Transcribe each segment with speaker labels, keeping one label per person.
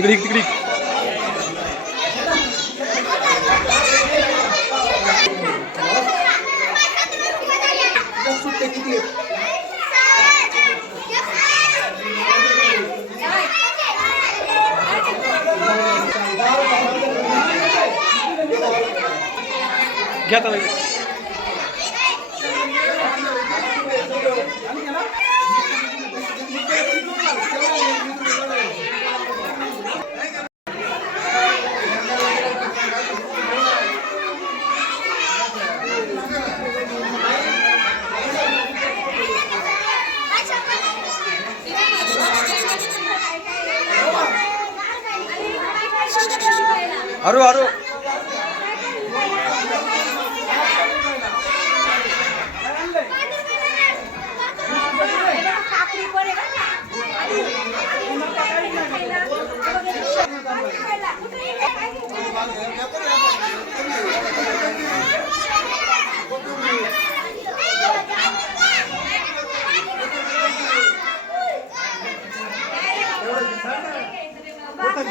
Speaker 1: तिकडे इक, तिकडे इक. घ्या आता আরও আরও।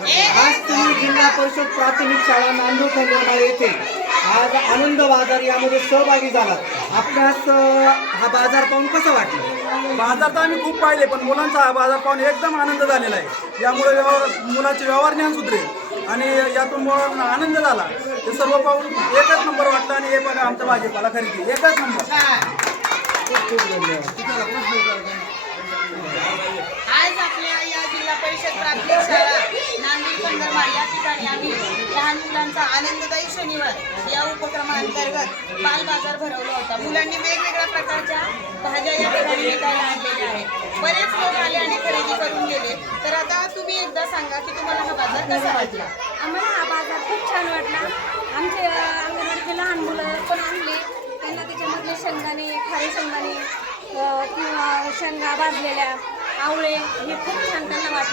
Speaker 2: आज तुम्ही जिल्हा परिषद प्राथमिक शाळा नांदूर खंडोबा येथे आज आनंद बाजार यामध्ये सहभागी झालात. आपणास हा बाजार पाहून कसं वाटलं?
Speaker 3: बाजार तर आम्ही खूप पाहिले पण मुलांचा हा बाजार पाहून एकदम आनंद झालेला आहे. यामुळे व्यवहार मुलाचे व्यवहार ज्ञान सुधरेल आणि यातून मुलांना आनंद झाला. हे सर्व पाहून एकच नंबर वाटला आणि हे बघा आमचा भाजीपाला खरेदी एकच नंबर
Speaker 4: आज आपल्या या जिल्हा परिषद प्राथमिक शाळा नांदेड या ठिकाणी आम्ही लहान मुलांचा आनंददायी शनिवार या उपक्रमाअंतर्गत बाल बाजार भरवला होता. मुलांनी वेगवेगळ्या प्रकारच्या भाज्या या ठिकाणी विकायला आणलेल्या आहेत. बरेच लोक आले आणि खरेदी करून गेले. तर आता तुम्ही एकदा सांगा की तुम्हाला हा बाजार कसा वाटला?
Speaker 5: आम्हाला हा बाजार खूप छान वाटला. आमचे अंगणवाडीचे लहान मुलं पण आणले. त्यांना त्याच्यामधले शेंगदाणे खारे शेंगदाणे किंवा शेंगा भाजलेल्या आवळे हे खूप छान त्यांना वाटलं.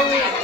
Speaker 5: Hallelujah.